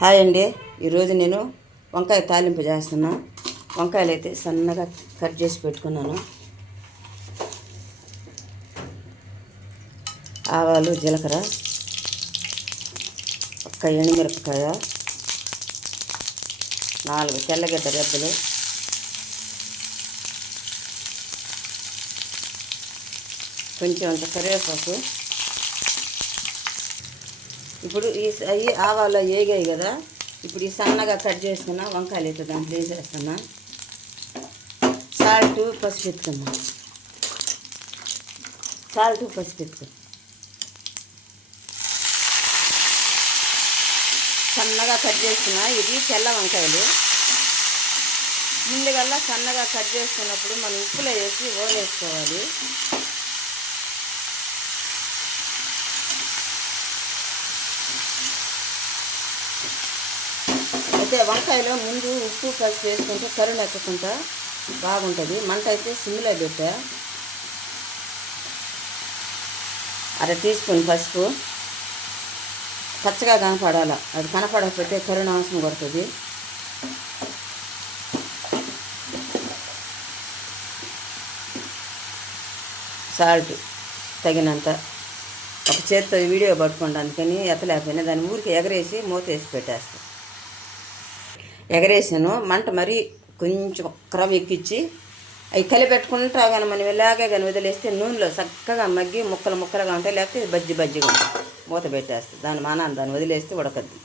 Hi అండి. ఈరోజు నేను వంకాయ తాలింపు చేస్తున్నా. వంకాయలు అయితే సన్నగా కట్ చేసి పెట్టుకున్నాను. ఆవాలు, జీలకర్ర, ఒక్క ఎండుమిరపకాయ, 4 తెల్లగడ్డ రెబ్బలు, కొంచెం అంత కరివేపాకు. ఇప్పుడు ఈ ఆవాలు వేగాయి కదా, ఇప్పుడు ఈ సన్నగా కట్ చేసుకున్న వంకాయలు అయితే దాంట్లో వేసేస్తున్నా. సాల్ట్, పసుపు ఎత్తుకున్నా. సాల్ట్, పసుపు ఎత్తుకు సన్నగా కట్ చేసుకున్నా. ఇది తెల్ల వంకాయలు. ముందుగల్లా సన్నగా కట్ చేసుకున్నప్పుడు మనం ఉప్పులో వేసి ఓలేసుకోవాలి. అయితే వంకాయలో ముందు ఉప్పు పసుపు వేసుకుంటే కరుణ ఎక్కకుండా బాగుంటుంది. మంట అయితే సిమ్లో పెట్టా. 1/2 టీ స్పూన్ పసుపు. పచ్చగా కనపడాలి, అది కనపడకపోతే కరుణ అవసరం కొడుతుంది. సాల్ట్ తగినంత. ఒక చేత్తో వీడియో పట్టుకోండి, అందుకని ఎత్తలేకపోయినా దాన్ని ఊరికి ఎగరేసి మూత వేసి పెట్టేస్తాను. ఎగరేసాను. మంట మరీ కొంచెం క్రమ ఎక్కించి అవి కలిపెట్టుకుంటా కానీ మనం ఇలాగే కానీ వదిలేస్తే నూనెలో చక్కగా మగ్గి ముక్కలుగా ఉంటాయి, లేకపోతే బజ్జిగా ఉంటాయి. మూత పెట్టేస్తాను. దాని మానాన్ని దాన్ని వదిలేస్తే ఉడకద్దు.